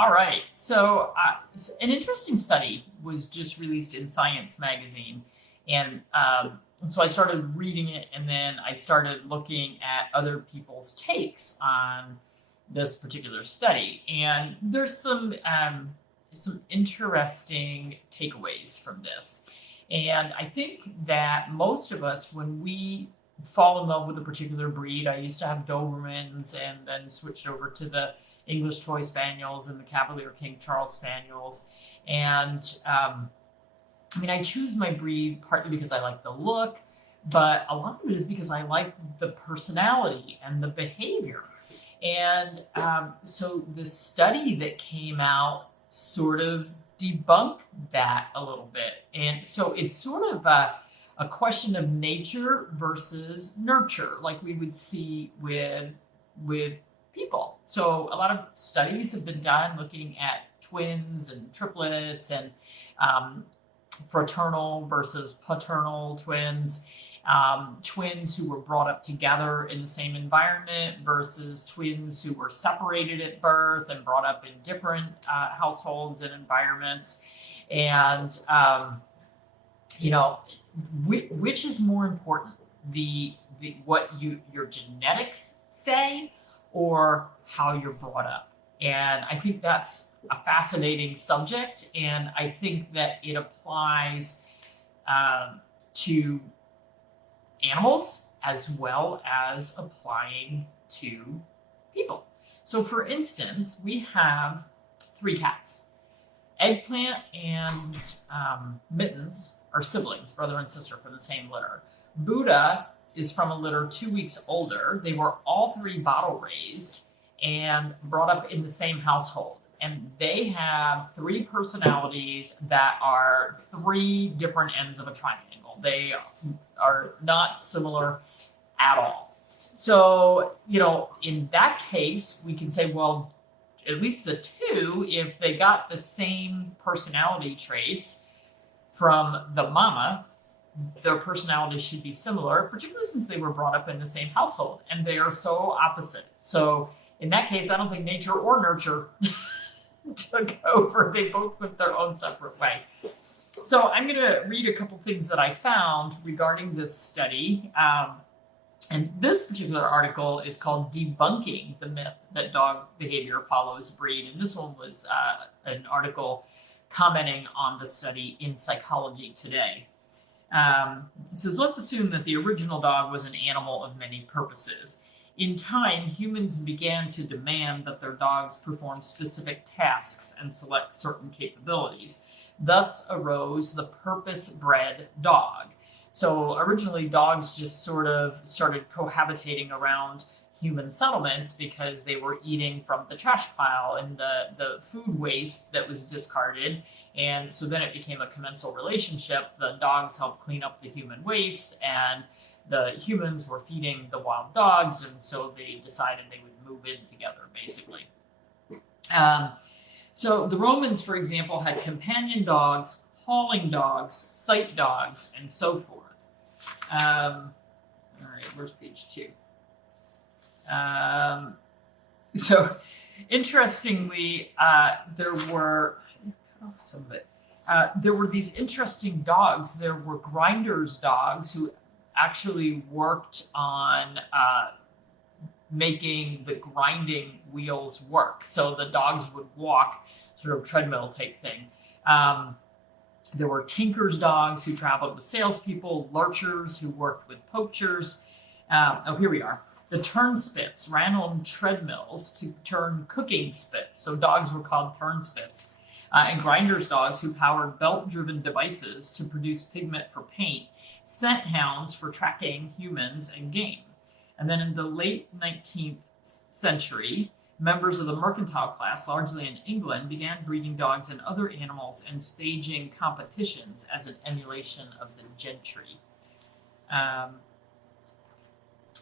All right. So an interesting study was just released in Science magazine, and so I started reading it, and then I started looking at other people's takes on this particular study, and there's some interesting takeaways from this. And I think that most of us, when we fall in love with a particular breed, I used to have Dobermans and then switched over to the English Toy Spaniels and the Cavalier King Charles Spaniels. And I choose my breed partly because I like the look, but a lot of it is because I like the personality and the behavior. And so the study that came out sort of debunked that a little bit. And so it's sort of a question of nature versus nurture, like we would see with people. So a lot of studies have been done looking at twins and triplets and fraternal versus paternal twins, twins who were brought up together in the same environment versus twins who were separated at birth and brought up in different households and environments. And, which is more important, the what your genetics say or how you're brought up? And I think that's a fascinating subject, and I think that it applies to animals as well as applying to people. So, for instance, we have three cats. Eggplant and Mittens are siblings, brother and sister from the same litter. Buddha is from a litter 2 weeks older. They were all three bottle raised and brought up in the same household. And they have three personalities that are three different ends of a triangle. They are not similar at all. So, in that case, we can say, well, at least the two, if they got the same personality traits from the mama, their personalities should be similar, particularly since they were brought up in the same household, and they are so opposite. So in that case, I don't think nature or nurture took over. They both went their own separate way. So I'm going to read a couple things that I found regarding this study. And this particular article is called Debunking the Myth That Dog Behavior Follows Breed. And this one was an article commenting on the study in Psychology Today. It says, let's assume that the original dog was an animal of many purposes. In time, humans began to demand that their dogs perform specific tasks and select certain capabilities. Thus arose the purpose-bred dog. So originally, dogs just sort of started cohabitating around human settlements because they were eating from the trash pile and the food waste that was discarded. And so then it became a commensal relationship. The dogs helped clean up the human waste, and the humans were feeding the wild dogs. And so they decided they would move in together, basically. So the Romans, for example, had companion dogs, hauling dogs, sight dogs, and so forth. All right, where's page 2? So interestingly, there were some of it. There were these interesting dogs. There were grinders dogs who actually worked on making the grinding wheels work. So the dogs would walk, sort of treadmill type thing. There were tinkers dogs who traveled with salespeople, lurchers who worked with poachers. Here we are. The turnspits ran on treadmills to turn cooking spits. So dogs were called turnspits. And grinders dogs who powered belt-driven devices to produce pigment for paint. Scent hounds for tracking humans and game. And then in the late 19th century, members of the mercantile class, largely in England, began breeding dogs and other animals and staging competitions as an emulation of the gentry.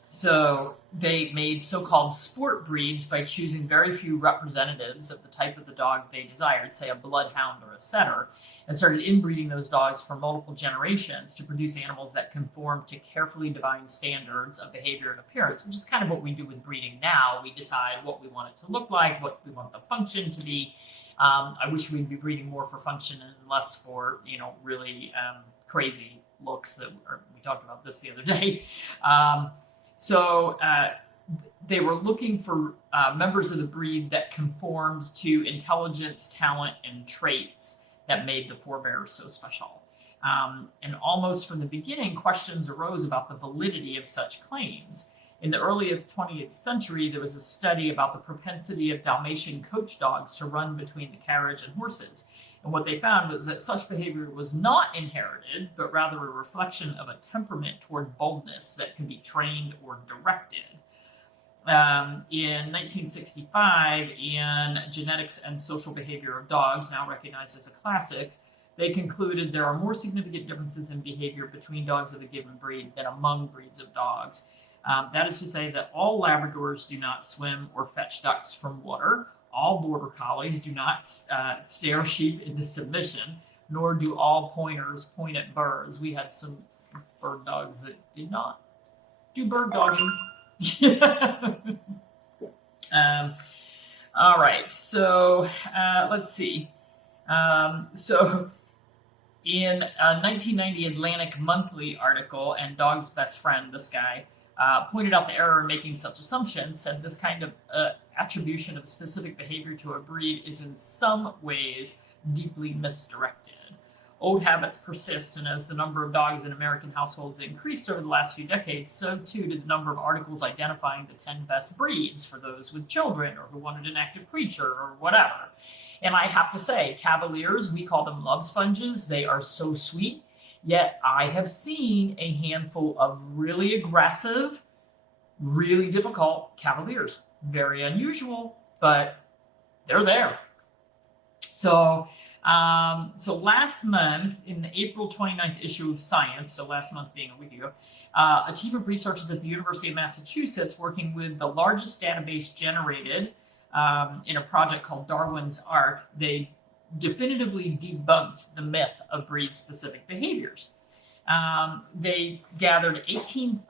So they made so-called sport breeds by choosing very few representatives of the type of the dog they desired, say a bloodhound or a setter, and started inbreeding those dogs for multiple generations to produce animals that conform to carefully defined standards of behavior and appearance, which is kind of what we do with breeding now. We decide what we want it to look like, what we want the function to be. I wish we'd be breeding more for function and less for, really crazy looks that we talked about this the other day. So they were looking for members of the breed that conformed to intelligence, talent, and traits that made the forebears so special. And almost from the beginning, questions arose about the validity of such claims. In the early 20th century, there was a study about the propensity of Dalmatian coach dogs to run between the carriage and horses. And what they found was that such behavior was not inherited, but rather a reflection of a temperament toward boldness that can be trained or directed. In 1965, in Genetics and Social Behavior of Dogs, now recognized as a classic, they concluded there are more significant differences in behavior between dogs of a given breed than among breeds of dogs. That is to say that all Labradors do not swim or fetch ducks from water. All Border Collies do not stare sheep into submission, nor do all pointers point at birds. We had some bird dogs that did not do bird dogging. All right, so let's see. So in a 1990 Atlantic Monthly article, and Dog's Best Friend, this guy, pointed out the error in making such assumptions, said this kind of attribution of specific behavior to a breed is in some ways deeply misdirected. Old habits persist, and as the number of dogs in American households increased over the last few decades, so too did the number of articles identifying the 10 best breeds for those with children or who wanted an active creature or whatever. And I have to say, Cavaliers, we call them love sponges. They are so sweet. Yet I have seen a handful of really aggressive, really difficult Cavaliers. Very unusual, but they're there. So last month, in the April 29th issue of Science, so last month being a week ago, a team of researchers at the University of Massachusetts, working with the largest database generated in a project called Darwin's Ark, they definitively debunked the myth of breed-specific behaviors. They gathered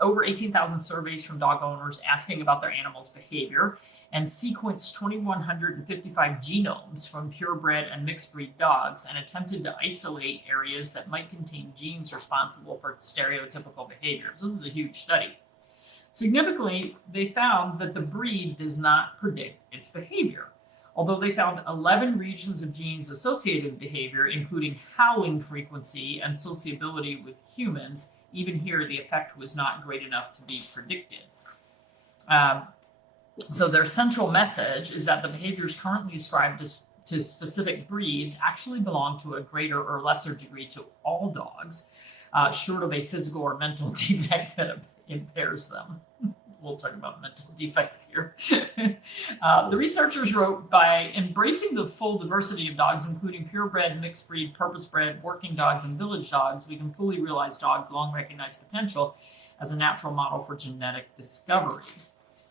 over 18,000 surveys from dog owners asking about their animals' behavior and sequenced 2,155 genomes from purebred and mixed-breed dogs and attempted to isolate areas that might contain genes responsible for stereotypical behaviors. This is a huge study. Significantly, they found that the breed does not predict its behavior. Although they found 11 regions of genes associated with behavior, including howling frequency and sociability with humans, even here the effect was not great enough to be predicted. So their central message is that the behaviors currently ascribed to specific breeds actually belong to a greater or lesser degree to all dogs, short of a physical or mental defect that impairs them. We'll talk about mental defects here. The researchers wrote, by embracing the full diversity of dogs, including purebred, mixed breed, purpose bred, working dogs, and village dogs, we can fully realize dogs' long recognized potential as a natural model for genetic discovery.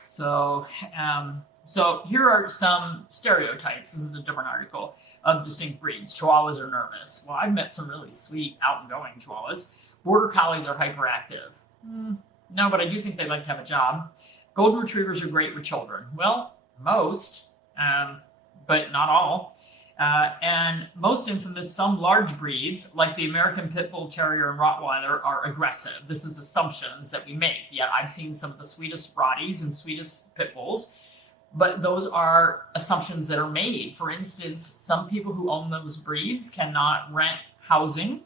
So here are some stereotypes. This is a different article of distinct breeds. Chihuahuas are nervous. Well, I've met some really sweet, outgoing Chihuahuas. Border Collies are hyperactive. No, but I do think they like to have a job. Golden Retrievers are great with children. Well, most, but not all. And most infamous, some large breeds, like the American Pit Bull Terrier and Rottweiler, are aggressive. This is assumptions that we make. Yet I've seen some of the sweetest Rotties and sweetest Pit Bulls, but those are assumptions that are made. For instance, some people who own those breeds cannot rent housing,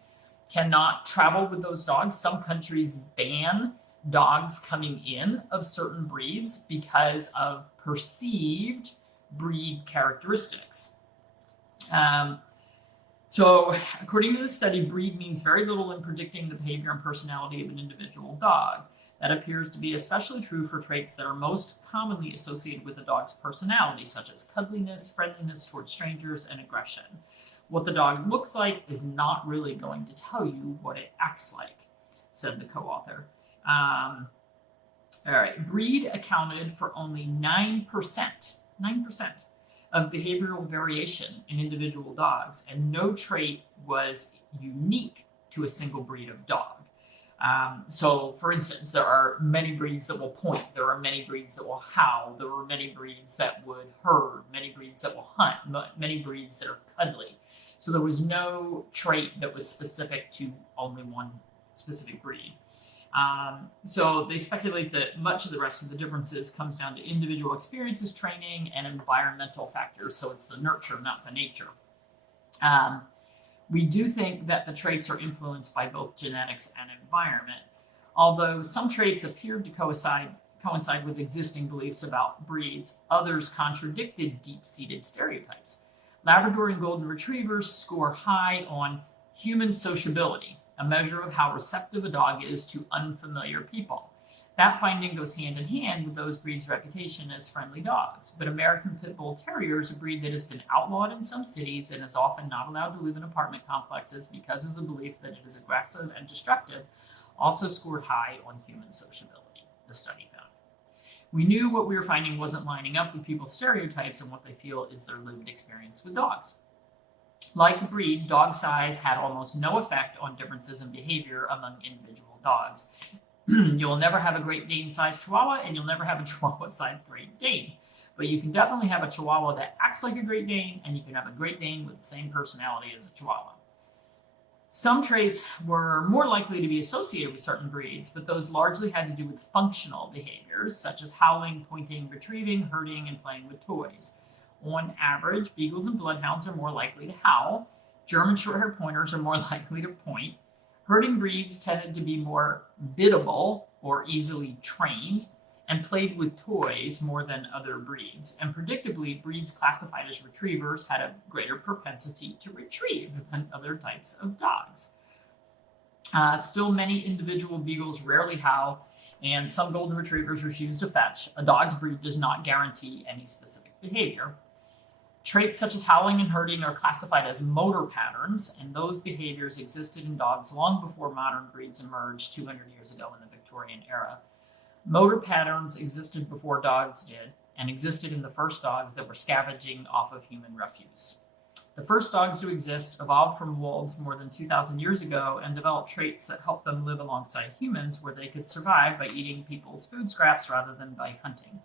cannot travel with those dogs. Some countries ban dogs coming in of certain breeds because of perceived breed characteristics. So according to the study, breed means very little in predicting the behavior and personality of an individual dog. That appears to be especially true for traits that are most commonly associated with a dog's personality, such as cuddliness, friendliness toward strangers, and aggression. What the dog looks like is not really going to tell you what it acts like, said the co-author. All right, breed accounted for only 9% of behavioral variation in individual dogs, and no trait was unique to a single breed of dog. So, for instance, there are many breeds that will point, there are many breeds that will howl, there are many breeds that would herd, many breeds that will hunt, many breeds that are cuddly. So, there was no trait that was specific to only one specific breed. So they speculate that much of the rest of the differences comes down to individual experiences, training, and environmental factors. So it's the nurture, not the nature. We do think that the traits are influenced by both genetics and environment, although some traits appeared to coincide with existing beliefs about breeds. Others contradicted deep-seated stereotypes. Labrador and Golden Retrievers score high on human sociability, a measure of how receptive a dog is to unfamiliar people. That finding goes hand in hand with those breeds' reputation as friendly dogs. But American Pit Bull Terriers, a breed that has been outlawed in some cities and is often not allowed to live in apartment complexes because of the belief that it is aggressive and destructive, also scored high on human sociability, the study found. We knew what we were finding wasn't lining up with people's stereotypes and what they feel is their lived experience with dogs. Like breed, dog size had almost no effect on differences in behavior among individual dogs. You'll never have a Great Dane-sized Chihuahua, and you'll never have a Chihuahua-sized Great Dane. But you can definitely have a Chihuahua that acts like a Great Dane, and you can have a Great Dane with the same personality as a Chihuahua. Some traits were more likely to be associated with certain breeds, but those largely had to do with functional behaviors, such as howling, pointing, retrieving, herding, and playing with toys. On average, Beagles and Bloodhounds are more likely to howl. German Shorthair Pointers are more likely to point. Herding breeds tended to be more biddable or easily trained and played with toys more than other breeds. And predictably, breeds classified as retrievers had a greater propensity to retrieve than other types of dogs. Still, many individual Beagles rarely howl, and some Golden Retrievers refuse to fetch. A dog's breed does not guarantee any specific behavior. Traits such as howling and herding are classified as motor patterns, and those behaviors existed in dogs long before modern breeds emerged 200 years ago in the Victorian era. Motor patterns existed before dogs did, and existed in the first dogs that were scavenging off of human refuse. The first dogs to exist evolved from wolves more than 2,000 years ago and developed traits that helped them live alongside humans, where they could survive by eating people's food scraps rather than by hunting.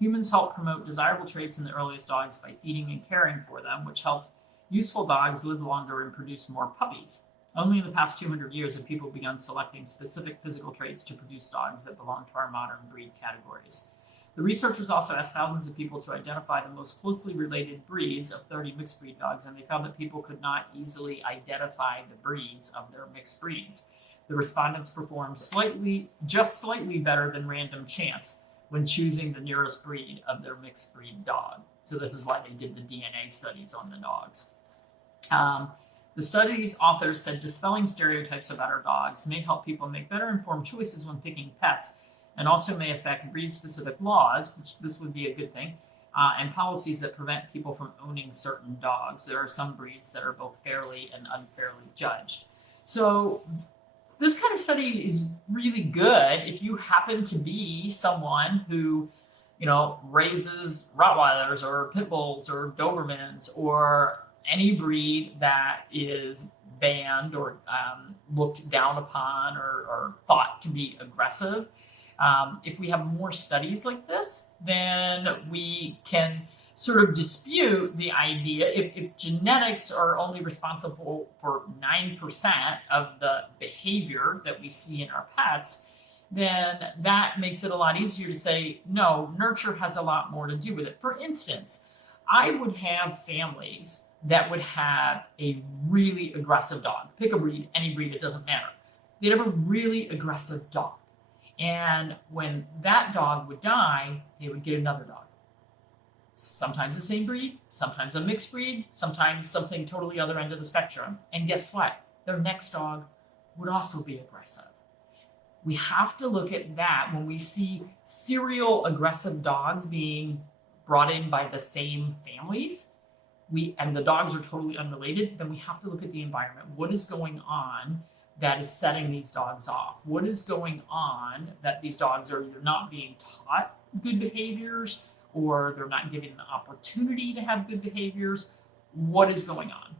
Humans helped promote desirable traits in the earliest dogs by feeding and caring for them, which helped useful dogs live longer and produce more puppies. Only in the past 200 years have people begun selecting specific physical traits to produce dogs that belong to our modern breed categories. The researchers also asked thousands of people to identify the most closely related breeds of 30 mixed breed dogs, and they found that people could not easily identify the breeds of their mixed breeds. The respondents performed just slightly better than random chance when choosing the nearest breed of their mixed breed dog. So this is why they did the DNA studies on the dogs. The study's authors said dispelling stereotypes about our dogs may help people make better informed choices when picking pets, and also may affect breed-specific laws, which this would be a good thing, and policies that prevent people from owning certain dogs. There are some breeds that are both fairly and unfairly judged. So this kind of study is really good if you happen to be someone who, raises Rottweilers or Pit Bulls or Dobermans or any breed that is banned or looked down upon or thought to be aggressive. If we have more studies like this, then we can sort of dispute the idea. If genetics are only responsible for 9% of the behavior that we see in our pets, then that makes it a lot easier to say, no, nurture has a lot more to do with it. For instance, I would have families that would have a really aggressive dog. Pick a breed, any breed, it doesn't matter. They'd have a really aggressive dog. And when that dog would die, they would get another dog. Sometimes the same breed, sometimes a mixed breed, sometimes something totally other end of the spectrum. And guess what? Their next dog would also be aggressive. We have to look at that when we see serial aggressive dogs being brought in by the same families, and the dogs are totally unrelated, then we have to look at the environment. What is going on that is setting these dogs off? What is going on that these dogs are either not being taught good behaviors or they're not given the opportunity to have good behaviors? What is going on?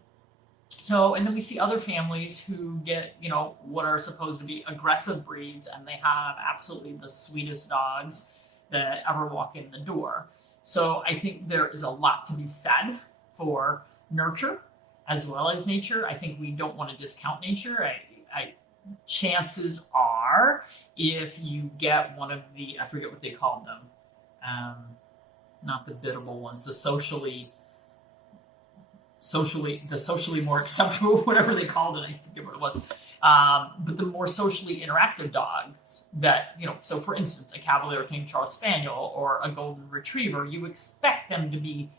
So, and then we see other families who get, what are supposed to be aggressive breeds, and they have absolutely the sweetest dogs that ever walk in the door. So, I think there is a lot to be said for nurture as well as nature. I think we don't want to discount nature. Chances are, if you get one of I forget what they called them, not the biddable ones, the socially more acceptable, whatever they called it, I forget what it was. But the more socially interactive dogs that, so for instance, a Cavalier King Charles Spaniel or a Golden Retriever, you expect them to be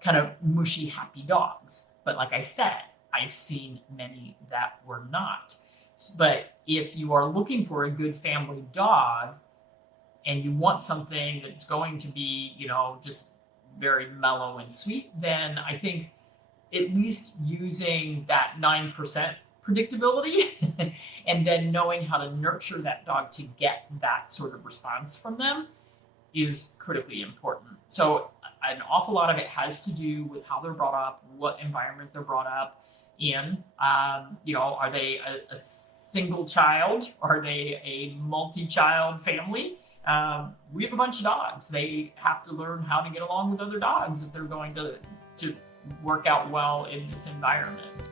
kind of mushy, happy dogs. But like I said, I've seen many that were not. But if you are looking for a good family dog and you want something that's going to be, just very mellow and sweet, then I think at least using that 9% predictability and then knowing how to nurture that dog to get that sort of response from them is critically important. So an awful lot of it has to do with how they're brought up, what environment they're brought up in. Are they a single child? Are they a multi-child family? We have a bunch of dogs. They have to learn how to get along with other dogs if they're going to work out well in this environment.